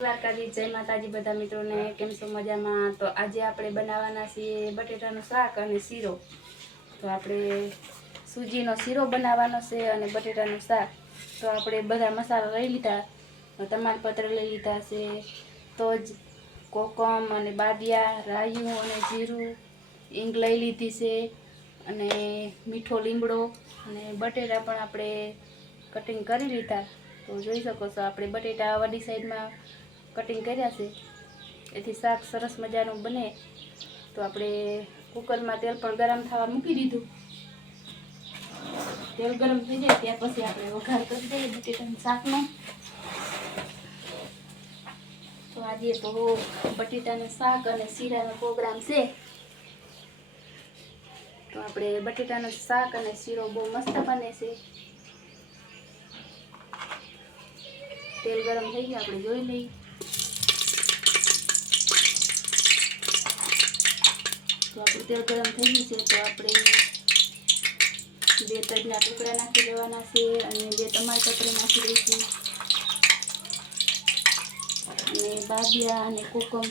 દ્વારકાજી જય માતાજી બધા મિત્રોને, કેમ છો મજામાં? તો આજે આપણે બનાવવાના છીએ બટેટાનું શાક અને શીરો. તો આપણે સૂજીનો શીરો બનાવવાનો છે અને બટેટાનું શાક. તો આપણે બધા મસાલા લઈ લીધા તમાલપત્ર લઈ લીધા છે. તજ કોકમ અને બાદિયા, રાયું અને જીરું, ઈંગ લઈ લીધી છે અને મીઠો લીમડો અને બટેટા પણ આપણે કટિંગ કરી લીધા. તો જોઈ શકો છો, આપણે બટેટા વડી સાઈડમાં કટિંગ કર્યા છે, એથી શાક સરસ મજાનું બને, તો આપણે કુકરમાં તેલ પણ ગરમ થવા મૂકી દીધું. તેલ ગરમ થઈ જાય ત્યાર પછી આપણે વઘાર કરી દઈએ બટેટાના શાકનો. તો આજે તો બટેટાનું શાક અને શીરાનો પ્રોગ્રામ છે. તો આપણે બટેટાનું શાક અને શીરો બહુ મસ્ત બને છે. તેલ ગરમ થઈ ગયું, આપણે જોઈ લઈએ. તો આપણું તેલ ગરમ થઈ ગયું છે, તો આપણે બે તજના ટુકડા નાખી દેવાના છે અને બે ટમાટર નાખી દઈશું. અને બાબિયા અને કોકમ.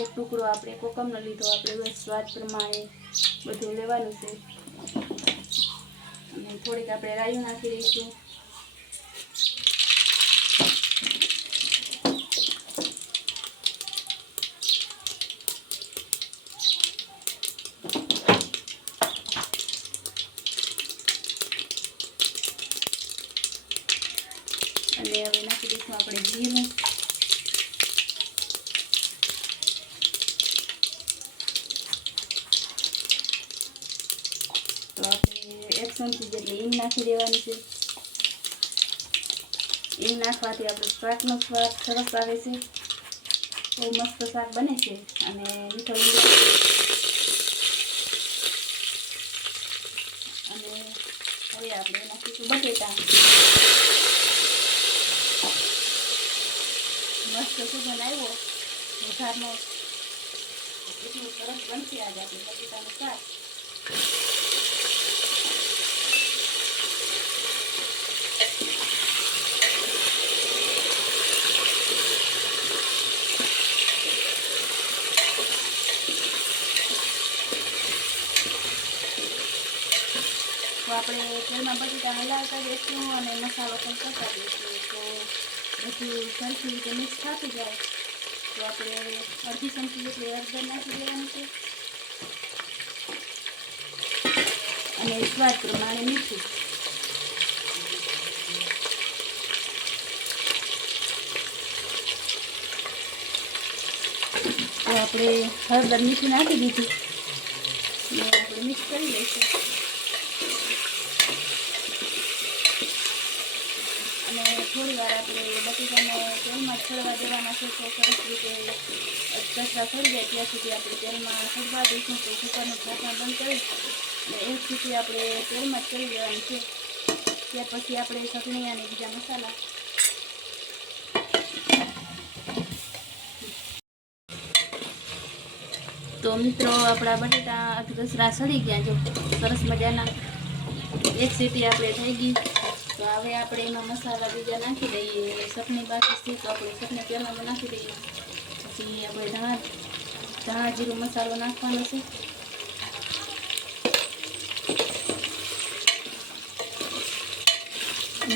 એક ટુકડો આપણે કોકમનો લીધો, આપણે સ્વાદ પ્રમાણે બધું લેવાનું છે. અને થોડીક આપણે રાયું નાખી દઈશું અને હવે નાખી દઈશું આપણે જીરું તો આપણે એક જેટલી ઈંગ નાખી દેવાની છે ઈંગ નાખવાથી આપણું શાકનો સ્વાદ સરસ આવે છે બહુ મસ્ત શાક બને છે અને મીઠો અને હવે આપણે નાખીશું બટેટા મસ્ત સુગંધ આવ્યો વઘારનો એટલું સરસ બનશે આજે આપણે બટેટાનું શાક. તો આપણે તેલમાં બટેટા હલાવતા જઈશું અને મસાલો પણ કરતા જઈશું. બધું મિક્સ થતું જાય. તો આપણે અડધી ચમચી જેટલી હળદર નાખી દેવાની છે. અને સ્વાદ પ્રમાણે મીઠું. તો આપણે હળદર મીઠું નાખી દીધું. આપણે મિક્સ કરી લઈશું અને થોડી વાર આપણે બટેટાને તેલમાં છોડવા દેવાના છે તો સરસ રીતે કચરા ફરી જાય ત્યાં સુધી આપણે તેલમાં છોડવા દઈશું તો કુકરનું ઢાંકણ બંધ કરી અને એક સુધી આપણે તેલમાં જ કરી દેવાની છે. ત્યાર પછી આપણે ચટણી અને બીજા મસાલા. તો મિત્રો આપણા બટેટા અધગસરા સડી ગયા જો. સરસ મજાના. એક સીટી આપણે થઈ ગઈ. તો હવે આપણે એમાં મસાલા બીજા નાખી દઈએ ચટણી બાકી છે તો આપણે ચટણી પહેલાં નાખી દઈએ. પછી આપણે ધાણા ધાણા જીરું મસાલો નાખવાનો છે.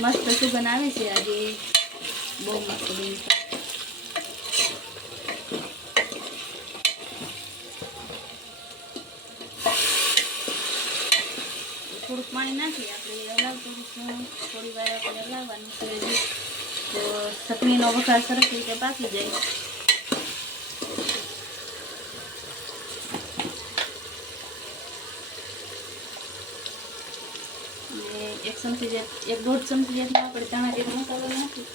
મસ્ત સુગંધ આવે છે આજે. બહુ મસ્ત બની થોડુંક પાણી નાખી આપણે. હલાવતું રહીશું થોડી વાર આપણે હલાવવાનું છે હજી. તો ચટણીનો વઘાર સરસ રીતે પાકી જાય. એક ચમચી એક દોઢ ચમચી જેટલો આપણે ધાણા જેટલો મસાલો નાખી.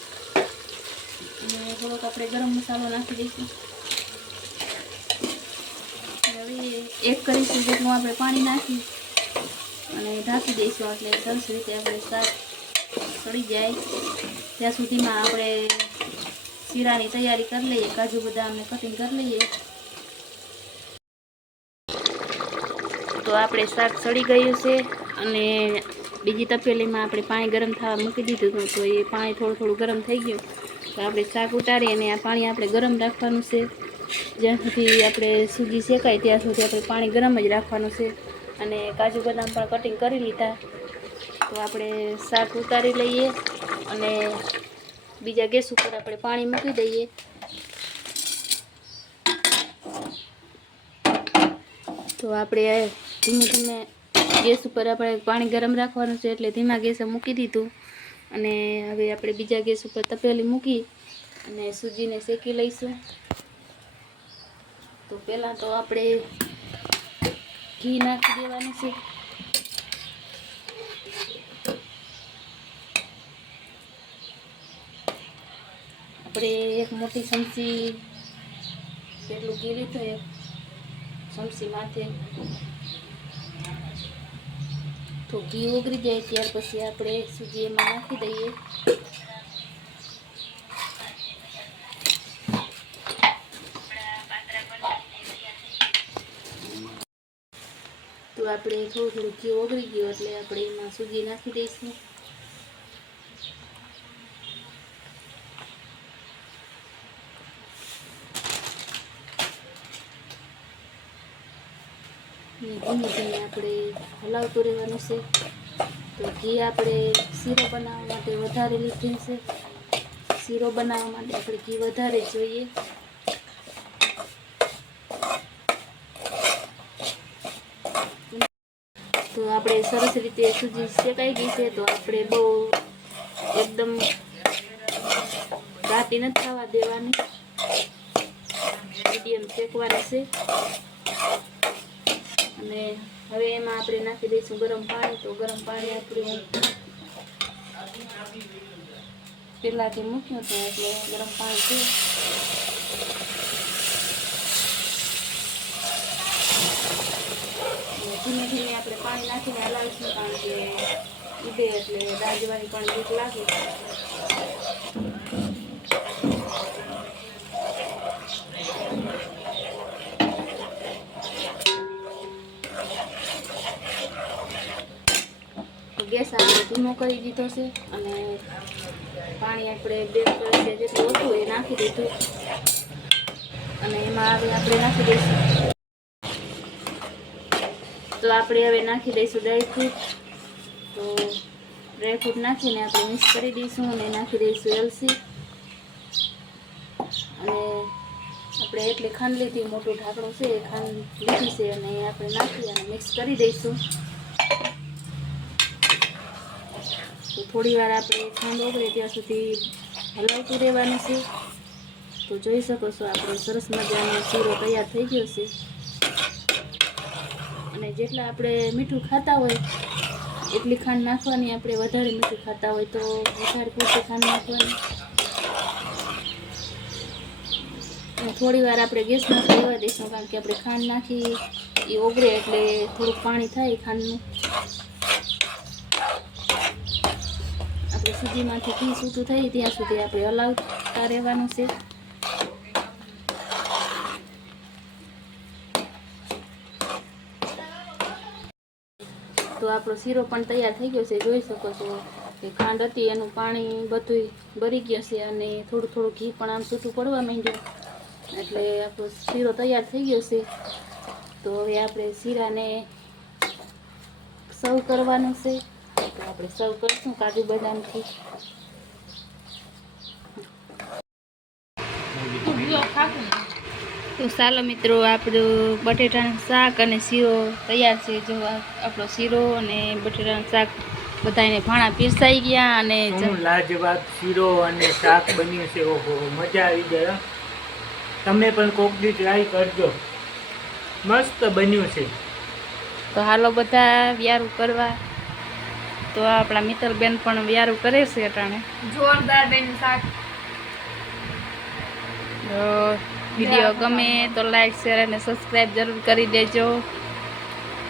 અને થોડોક આપણે ગરમ મસાલો નાખી દઈશું. હવે એક કરીશું જેટલું આપણે પાણી નાખી. અને ઢાંકી દઈશું એટલે સરસ રીતે આપણે શાક સડી જાય. ત્યાં સુધીમાં આપણે શીરાની તૈયારી કરી લઈએ, કાજુ બદામને કટિંગ કરી લઈએ. તો આપણે શાક સડી ગયું છે અને બીજી તપેલીમાં આપણે પાણી ગરમ થવા મૂકી દીધું હતું, તો એ પાણી થોડું થોડું ગરમ થઈ ગયું. તો આપણે શાક ઉતારી અને આ પાણી આપણે ગરમ રાખવાનું છે. જ્યાં સુધી આપણે સૂજી શેકાય ત્યાં સુધી આપણે પાણી ગરમ જ રાખવાનું છે. અને કાજુ બદામ પણ કટિંગ કરી લીધા. તો આપણે શાક ઉતારી લઈએ અને બીજા ગેસ ઉપર આપણે પાણી મૂકી દઈએ. તો આપણે ધીમે ધીમે ગેસ ઉપર આપણે પાણી ગરમ રાખવાનું છે એટલે ધીમા ગેસે મૂકી દીધું. અને હવે આપણે બીજા ગેસ ઉપર તપેલી મૂકી અને સૂજીને શેકી લઈશું. તો પહેલાં તો આપણે ઘી નાખી દેવાનું છે. આપણે એક મોટી ચમચી જેટલું ઘી લીધું એક ચમચી માથે તો ઘી ઉગરી જાય ત્યાર પછી આપણે સૂજી એમાં નાખી દઈએ. તો આપણે થોડું થોડું ઘી ઓગળી ગયું એટલે આપણે એમાં સૂજી નાખી દઈશું. ધીમે ધીમે આપણે હલાવતું રહેવાનું છે. તો ઘી આપણે શીરો બનાવવા માટે વધારે લીધેલ છે. શીરો બનાવવા માટે આપણે ઘી વધારે જોઈએ તો આપણે સરસ રીતે સૂજી શેકાઈ ગઈ છે તો આપણે બહુ એકદમ ઘાટી નથી થવા દેવાની. મીડિયમ શેકવાની છે. અને હવે એમાં આપણે નાખી દઈશું ગરમ પાણી. તો ગરમ પાણી આપણે પહેલાંથી મૂક્યું હતું એટલે ગરમ પાણી છે અને ધીમે ધીમે આપણે પાણી નાખીને હલાવીશું કારણ કે ઉડે એટલે દાજવાની પણ ભૂખ લાગે. ગેસ આપણે ધીમો કરી દીધો છે અને પાણી આપણે બે કલાક જેટલું હતું એ નાખી દીધું. અને એમાં હવે આપણે નાખી દઈશું. તો આપણે હવે નાખી દઈશું ડ્રાયફ્રૂટ તો ડ્રાયફ્રૂટ નાખીને આપણે મિક્સ કરી દઈશું અને નાખી દઈશું એલસી અને આપણે એટલે ખાંડ લીધી, મોટું ઢાંકણું છે એ ખાંડ લીધી છે અને એ આપણે નાખી અને મિક્સ કરી દઈશું. તો થોડી વાર આપણે ખાંડ ઓગળે ત્યાં સુધી હલાવતું રહેવાનું છે. તો જોઈ શકો છો, આપણે સરસ મજાનો શીરો તૈયાર થઈ ગયો છે. અને જેટલા આપણે મીઠું ખાતા હોય, એટલી ખાંડ નાખવાની, આપણે વધારે મીઠું ખાતા હોય તો વધારે પૂરતી ખાંડ નાખવાની. થોડી વાર આપણે ગેસમાં રહેવા દઈશું, કારણ કે આપણે ખાંડ નાખી એ ઓગળે એટલે થોડુંક પાણી થાય ખાંડનું. આપણે સુધીમાંથી ઘી સૂતું થઈ, ત્યાં સુધી આપણે હલાવતા રહેવાનું છે. તો આપણો શીરો પણ તૈયાર થઈ ગયો છે, જોઈ શકો છો કે ખાંડ હતી, એનું પાણી બધું ભરી ગયું છે અને થોડું થોડું ઘી પણ આમ છૂટું પડવા માંડ્યું. એટલે આપણો શીરો તૈયાર થઈ ગયો છે. તો હવે આપણે શીરાને સર્વ કરવાનું છે. તો આપણે સર્વ કરીશું કાજુ બદામથી. તો ચાલો મિત્રો આપણું બટેટાનું શાક અને શીરો તૈયાર છે. જો આ આપણો શીરો અને બટેટાનું શાક બધાને ભાણા પીરસાઈ ગયા અને લાજવાબ શીરો અને શાક બન્યું છે. ઓહો મજા આવી જાય તમે પણ કોક દી ટ્રાય કરજો. મસ્ત બન્યું છે. તો હાલો બધા વ્યારું કરવા. તો આપણા મિત્તલબેન પણ વ્યારું કરે છે અટાણે. જોરદાર બેન શાક. વીડિયો ગમે તો લાઈક, શેર અને સબસ્ક્રાઈબ જરૂર કરી દેજો.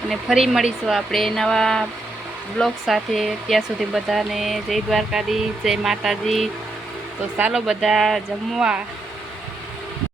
અને ફરી મળીશું આપણે નવા બ્લોગ સાથે. ત્યાં સુધી બધાને જય દ્વારકાધીશ, જય માતાજી. તો ચાલો બધા જમવા.